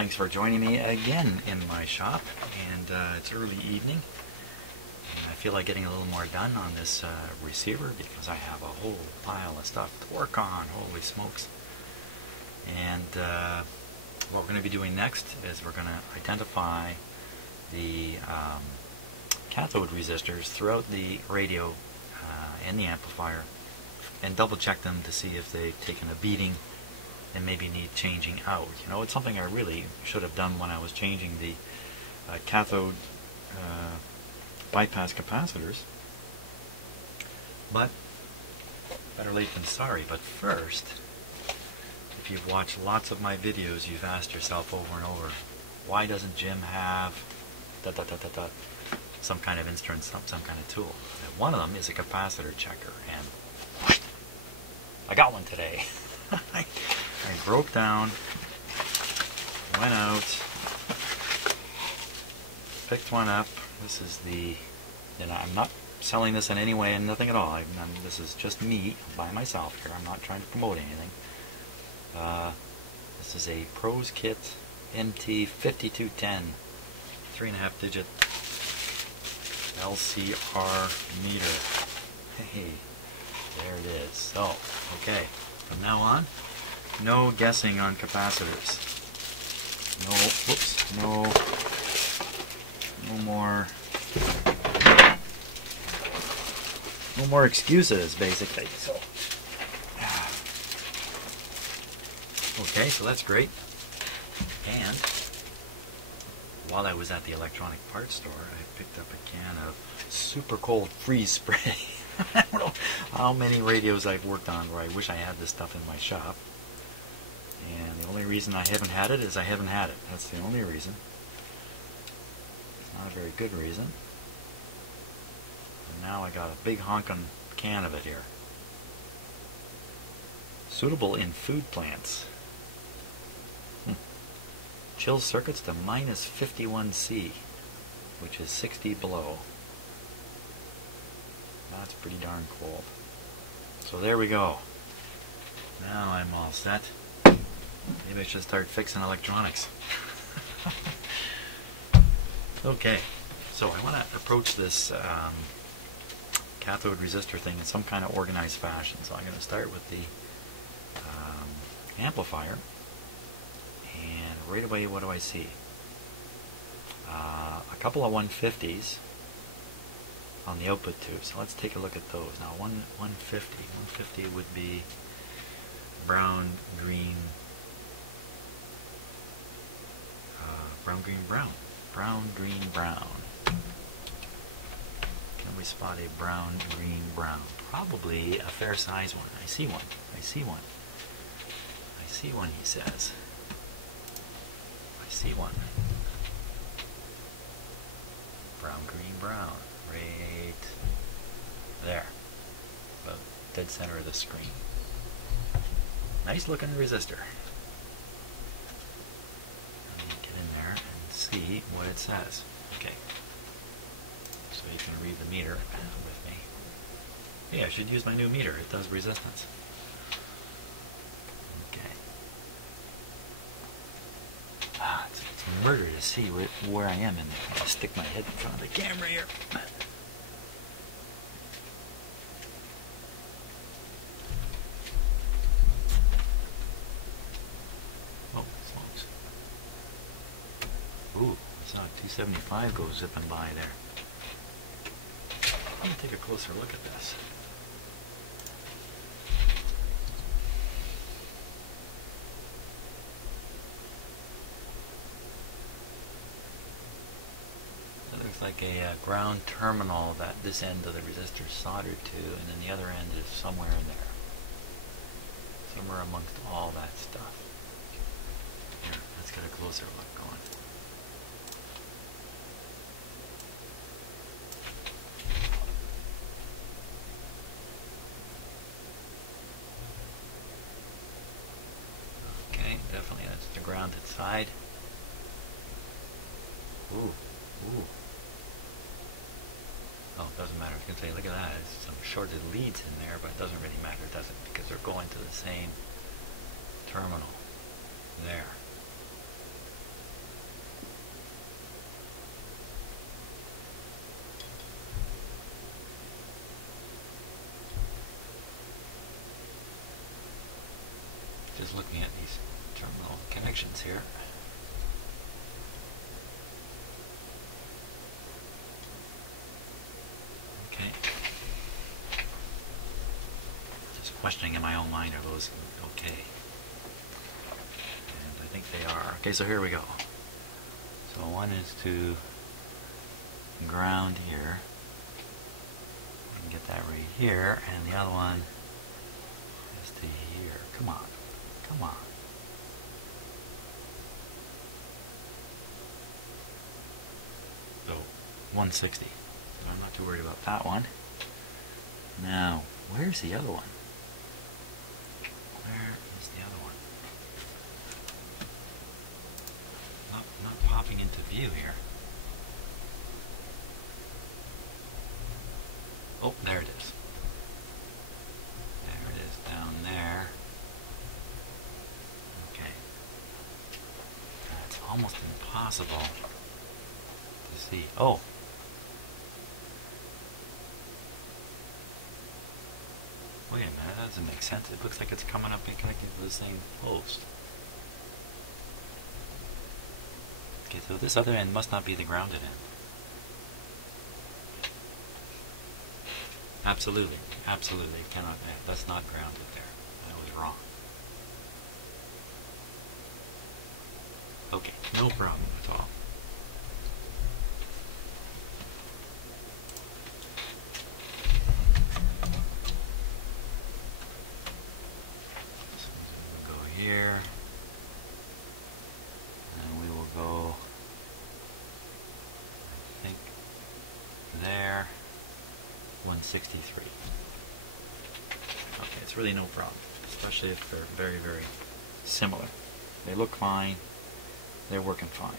thanks for joining me again in my shop, and it's early evening, and I feel like getting a little more done on this receiver because I have a whole pile of stuff to work on. Holy smokes. And what we're going to be doing next is we're going to identify the cathode resistors throughout the radio and the amplifier and double check them to see if they've taken a beating and maybe need changing out. You know, it's something I really should have done when I was changing the cathode bypass capacitors, but better late than sorry. But first, if you've watched lots of my videos, you've asked yourself over and over, why doesn't Jim have some kind of instrument, some kind of tool? And one of them is a capacitor checker, and I got one today. I broke down, went out, picked one up. This is the, and I'm not selling this in any way and nothing at all. This is just me by myself here. I'm not trying to promote anything. This is a Pros Kit MT5210 3.5 digit LCR meter. Hey, there it is. So, okay, from now on, no guessing on capacitors. No, whoops, no more excuses, basically. So, okay, so that's great. And while I was at the electronic parts store, I picked up a can of super cold freeze spray. I don't know how many radios I've worked on where I wish I had this stuff in my shop. And the only reason I haven't had it is I haven't had it. That's the only reason. It's not a very good reason. And now I got a big honkin' can of it here. Suitable in food plants. Chills circuits to minus 51°C, which is 60 below. That's pretty darn cold. So there we go. Now I'm all set. Maybe I should start fixing electronics. Okay, so I want to approach this cathode resistor thing in some kind of organized fashion. So I'm going to start with the amplifier, and right away what do I see? A couple of 150s on the output tube. So let's take a look at those. Now 150 would be brown, green, brown, green, brown. Can we spot a brown, green, brown? Probably a fair size one. I see one. I see one. I see one, he says. I see one. Brown, green, brown. Right there. About dead center of the screen. Nice looking resistor. See what it says. Okay. So you can read the meter with me. Yeah, I should use my new meter. It does resistance. Okay. It's murder to see where I am in there. I'll stick my head in front of the camera here. Ooh, I saw 275 go zipping by there. Let me take a closer look at this. That looks like a ground terminal that this end of the resistor is soldered to, and then the other end is somewhere in there. Somewhere amongst all that stuff. Here, let's get a closer look going. Definitely, that's the grounded side. Ooh, ooh. Oh, it doesn't matter. I was going to say, look at that. There's some shorted leads in there, but it doesn't really matter, does it? Because they're going to the same terminal. There. these terminal connections here. Okay. Just questioning in my own mind, are those okay? And I think they are. Okay, so here we go. So one is to ground here. I can get that right here, and the other one is to here. Come on. Come on. So 160. So I'm not too worried about that one. Now, where's the other one? Where is the other one? Not popping into view here. Oh, there it is. There it is down there. Okay. It's almost impossible to see. Oh! Wait a minute, that doesn't make sense. It looks like it's coming up and connecting to the same post. Okay, so this other end must not be the grounded end. Absolutely, absolutely cannot. That's not grounded there. I was wrong. Okay, no problem at all. So we'll go here, and we will go, I think, there. 163. Okay, it's really no problem, especially if they're very, very similar. They look fine. They're working fine.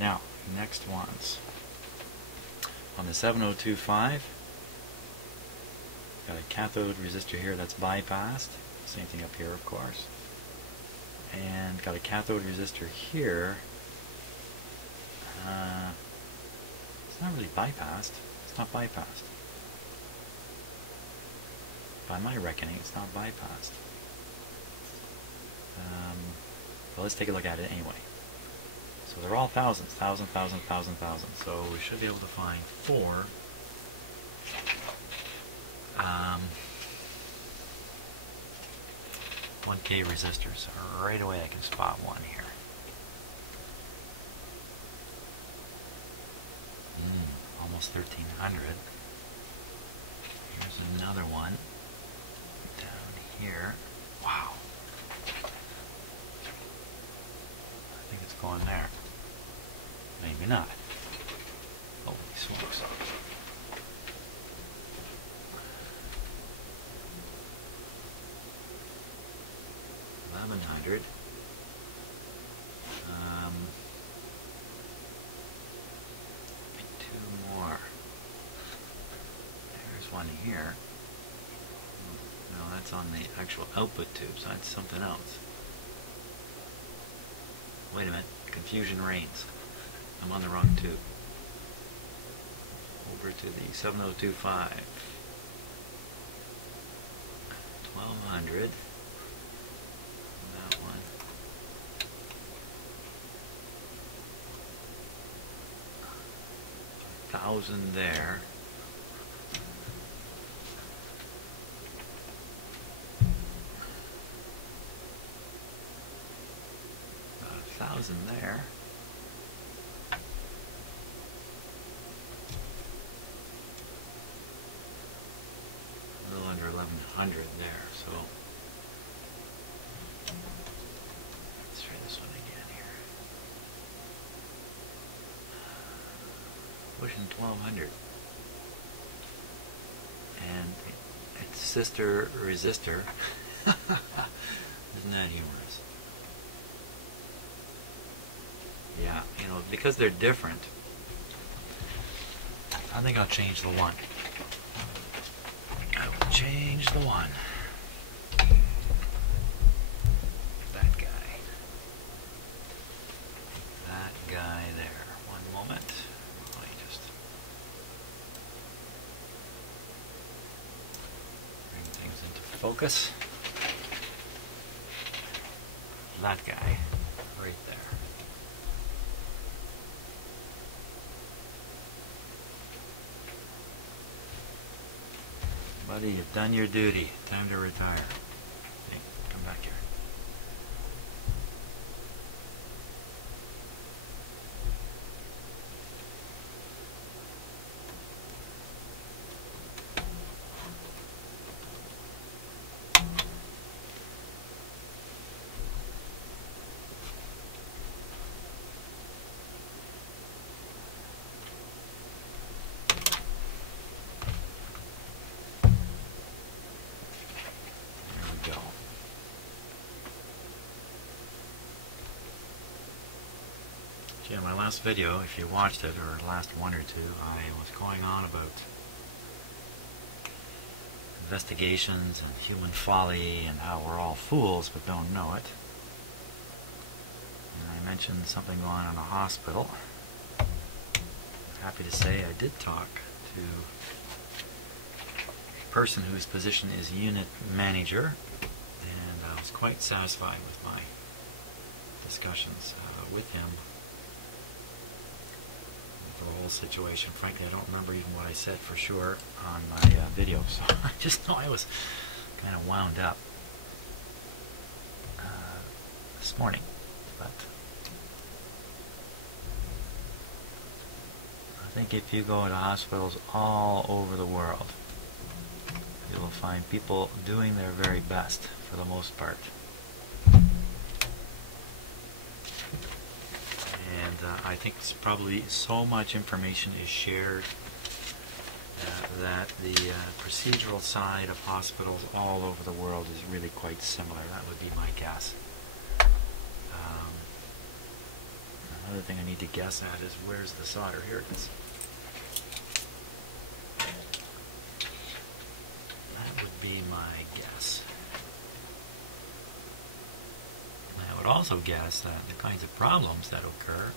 Now, next ones. On the 7025, got a cathode resistor here that's bypassed. Same thing up here, of course. And got a cathode resistor here. It's not really bypassed. It's not bypassed. By my reckoning, it's not bypassed. Well, let's take a look at it anyway. So they're all thousands, thousand. So we should be able to find 4 1K resistors. Right away I can spot one here. Almost 1300. Here's another one down here. Wow. I think it's going there. Maybe not. Holy smokes. $1,100. One here. No, that's on the actual output tubes. That's something else. Wait a minute. Confusion reigns. I'm on the wrong tube. Over to the 7025. 1200. That one. $1,000 there. $1,000 there. A little under 1,100 there. So let's try this one again here. Pushing 1,200, and its sister resistor. Isn't that humorous? Yeah, you know, because they're different, I think I'll change the one. I will change the one. That guy. That guy there. One moment. Let me just bring things into focus. that guy right there. Buddy, you've done your duty. Time to retire. Hey, come back here. Go. Gee, in my last video, if you watched it, or last one or two, I was going on about investigations and human folly and how we're all fools but don't know it. And I mentioned something going on in a hospital. I'm happy to say I did talk to a person whose position is unit manager, and I was quite satisfied with my discussions with him, with the whole situation. Frankly, I don't remember even what I said for sure on my video, so I just know I was kind of wound up this morning. But I think if you go to hospitals all over the world, you will find people doing their very best for the most part. And I think it's probably so much information is shared that the procedural side of hospitals all over the world is really quite similar. That would be my guess. Another thing I need to guess at is where's the solder? Here it is. That would be my guess. I would also guess that the kinds of problems that occur,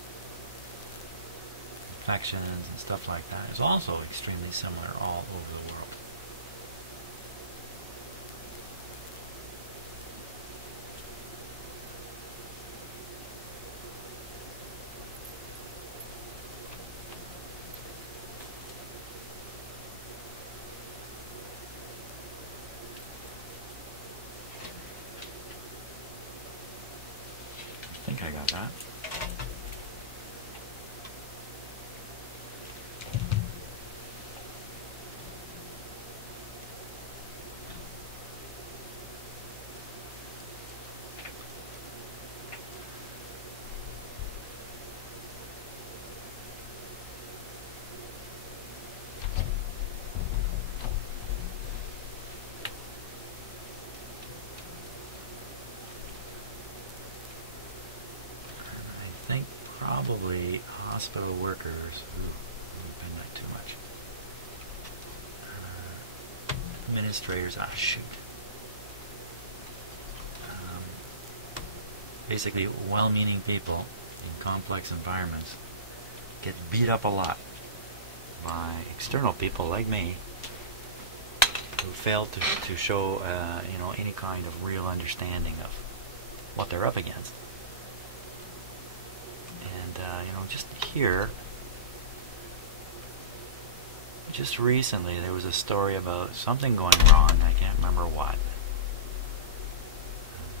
infections and stuff like that, is also extremely similar all over the world. I think I got that. Probably hospital workers. Ooh, I like too much. Administrators. Ah, shoot. Basically, well-meaning people in complex environments get beat up a lot by external people like me who fail to show any kind of real understanding of what they're up against. Just here, just recently there was a story about something going wrong. I can't remember what.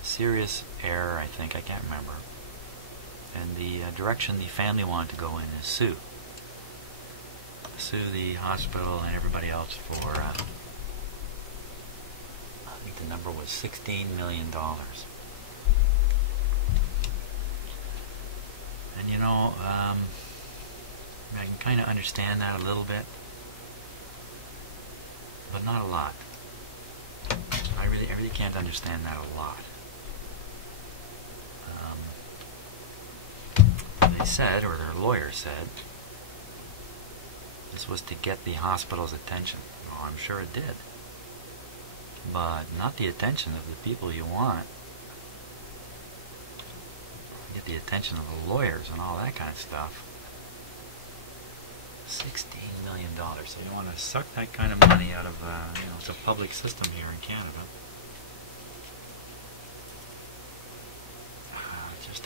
Serious error, I think. I can't remember. And the direction the family wanted to go in is sue the hospital and everybody else for, I think the number was $16 million. And I can kind of understand that a little bit, but not a lot. I really can't understand that a lot. They said, or their lawyer said, this was to get the hospital's attention. Well, I'm sure it did, but not the attention of the people you want. Get the attention of the lawyers and all that kind of stuff. $16 million. So you want to suck that kind of money out of, it's a public system here in Canada.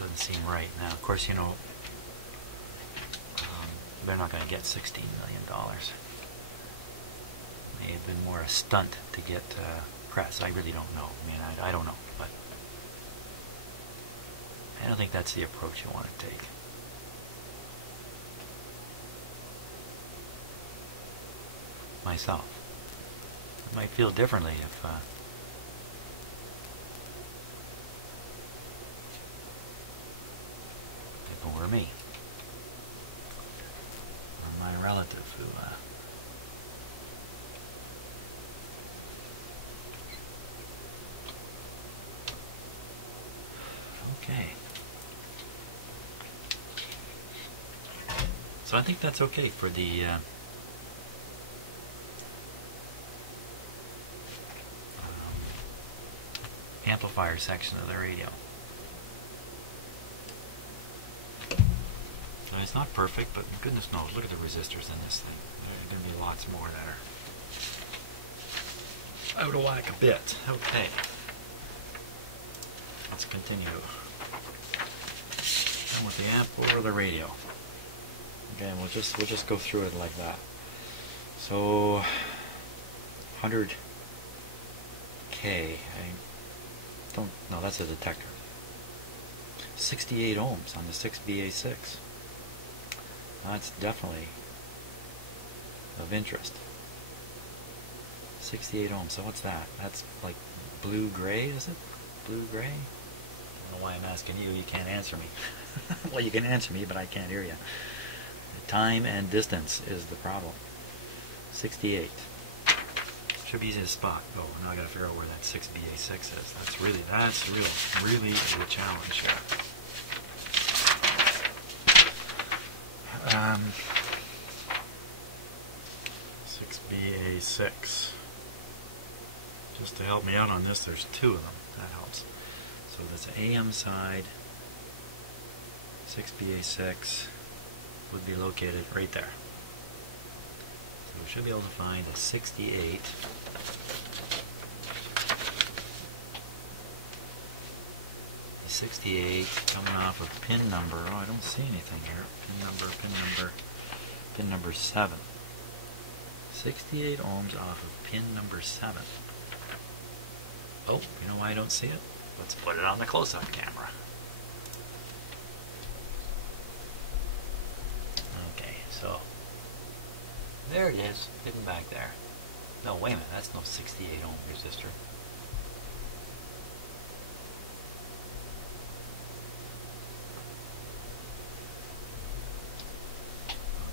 Doesn't seem right. Now, of course, you know, they're not going to get $16 million. May have been more a stunt to get press. I really don't know. I mean, I don't know, but I don't think that's the approach you want to take. Myself. I might feel differently if it were me. Or my relative who okay. So I think that's okay for the amplifier section of the radio. Now, it's not perfect, but goodness knows, look at the resistors in this thing. There are going to be lots more that are out of whack a bit. Okay. Let's continue. And with the amp or the radio. Again, we'll just go through it like that. So 100K. No, that's a detector. 68 ohms on the 6BA6. That's definitely of interest. 68 ohms. So what's that? That's like blue-gray, is it? Blue-gray? I don't know why I'm asking you. You can't answer me. Well, you can answer me, but I can't hear you. Time and distance is the problem. 68. Should be easy to spot. Oh, now I gotta figure out where that 6BA6 is. That's really the challenge here. 6BA6. Just to help me out on this, there's two of them. That helps. So there's the AM side. 6BA6 would be located right there. So we should be able to find a 68. The 68 coming off of pin number. Oh, I don't see anything here. Pin number 7. 68 ohms off of pin number 7. Oh, you know why I don't see it? Let's put it on the close-up camera. Okay, so there it is, hidden back there. No, wait a minute, that's no 68 ohm resistor.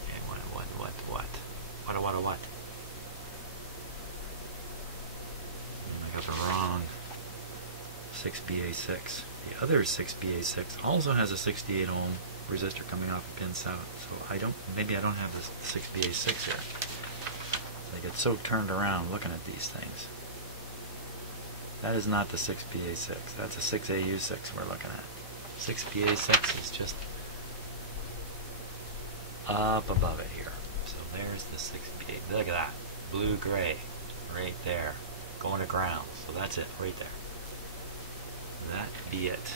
Okay, what? I got the wrong 6BA6. The other 6BA6 also has a 68 ohm resistor coming off of pin 7. So maybe I don't have the 6BA6 here. I get so turned around looking at these things. That is not the 6BA6. That's a 6AU6 we're looking at. 6BA6 is just up above it here. So there's the 6BA. Look at that. Blue-gray. Right there. Going to ground. So that's it. Right there. That be it.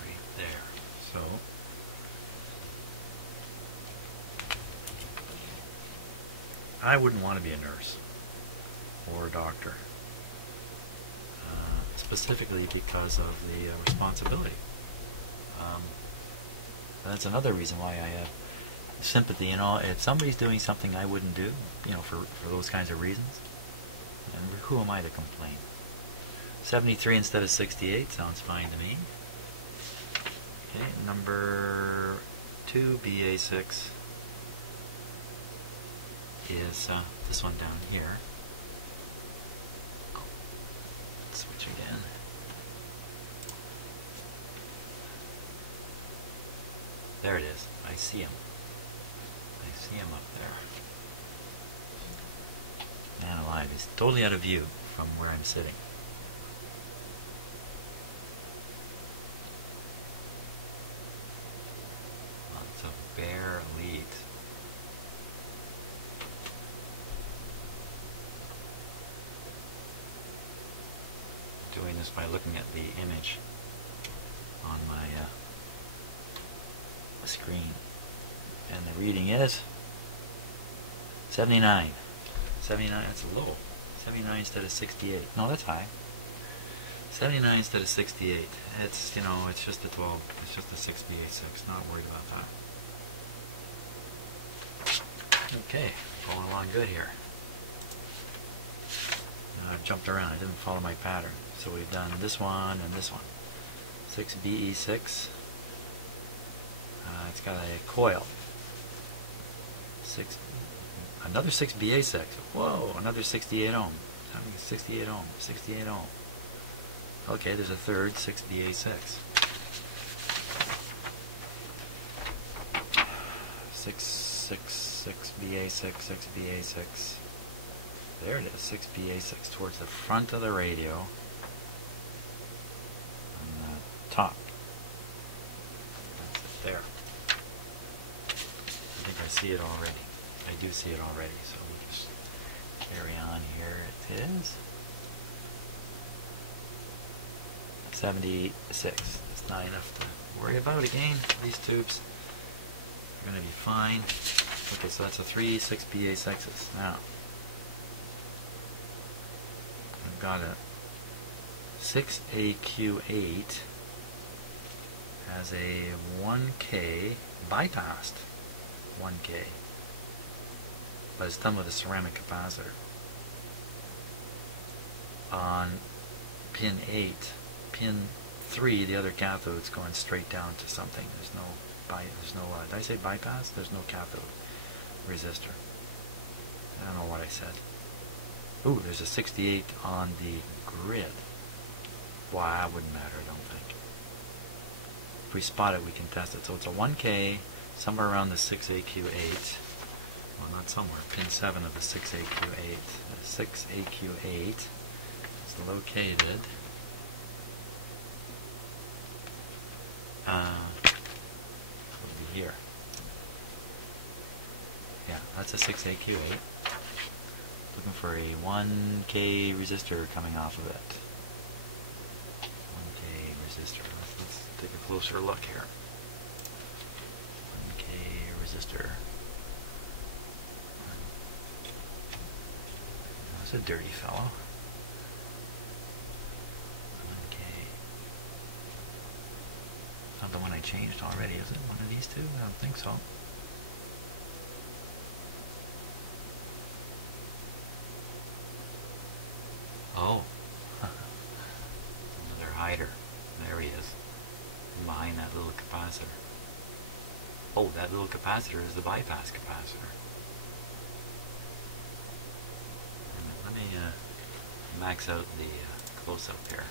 Right there. So I wouldn't want to be a nurse or a doctor, specifically because of the responsibility. That's another reason why I have sympathy. You know, if somebody's doing something I wouldn't do, you know, for those kinds of reasons, and who am I to complain? 73 instead of 68 sounds fine to me. Okay, number 2 BA6 is this one down here. Let's switch again. There it is. I see him. I see him up there. Man alive, he's totally out of view from where I'm sitting. Lots of bare leads. Doing this by looking at the image on my screen. And the reading is 79. 79, that's low. 79 instead of 68. No, that's high. 79 instead of 68. It's, you know, it's just a 12. It's just a 6B86. Not worried about that. Okay, going along good here. I've jumped around. I didn't follow my pattern. So we've done this one and this one. 6BE6. It's got a coil. Another 6BA6. Whoa, another 68 ohm. 68 ohm. 68 ohm. Okay, there's a third 6BA6. 6BA6, 6BA6. There it is, 6BA6 towards the front of the radio. On the top. That's it there. I think I see it already. I do see it already, so we'll just carry on here. It is 76. It's not enough to worry about again. These tubes are going to be fine. Okay, so that's a 3 6BA6s. Now, I've got a 6AQ8 has a 1K bypassed 1K, but it's done with a ceramic capacitor. On pin 8, pin 3, the other cathode's going straight down to something. There's no did I say bypass? There's no cathode resistor. I don't know what I said. Ooh, there's a 68 on the grid. Why, that wouldn't matter, I don't think. If we spot it, we can test it. So it's a 1K, somewhere around the 6AQ8. Well, not somewhere. Pin 7 of the 6AQ8. The 6AQ8 is located over here. Yeah, that's a 6AQ8. Looking for a 1K resistor coming off of it. 1K resistor. Let's take a closer look here. 1K resistor. That's a dirty fellow. 1K. Not the one I changed already, is it? One of these two? I don't think so. Oh, another hider. There he is, behind that little capacitor. Oh, that little capacitor is the bypass capacitor. Let me max out the close-up here.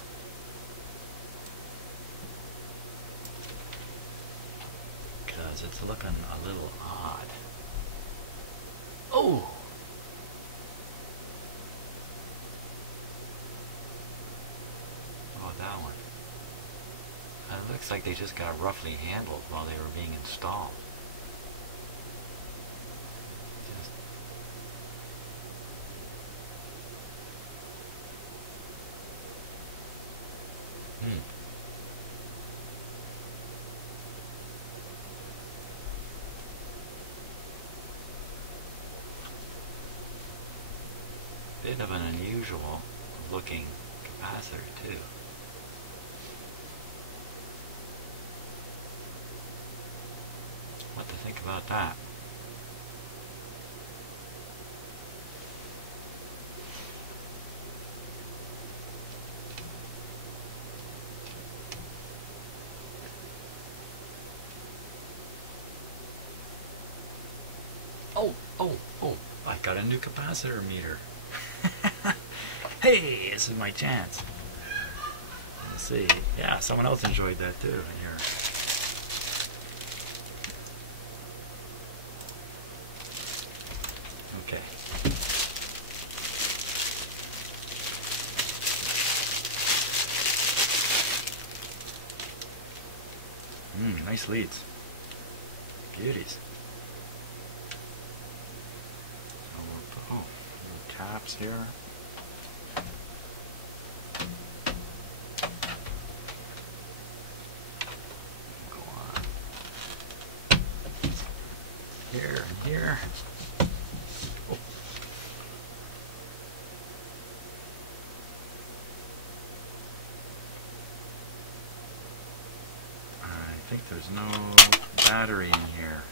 Because it's looking a little odd. Oh! That one. It looks like they just got roughly handled while they were being installed. Bit of an unusual looking capacitor too. What to think about that? Oh, I got a new capacitor meter. Hey, this is my chance. Let's see. Yeah, someone else enjoyed that too here. Okay. Nice leads. Beauties. So we'll put, little taps here. here. Oh. I think there's no battery in here.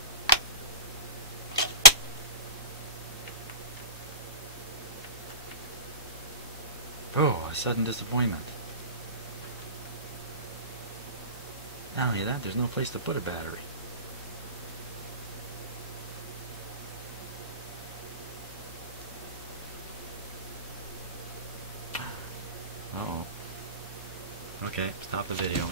Oh, a sudden disappointment. Not only that, there's no place to put a battery. Uh-oh. Okay, stop the video.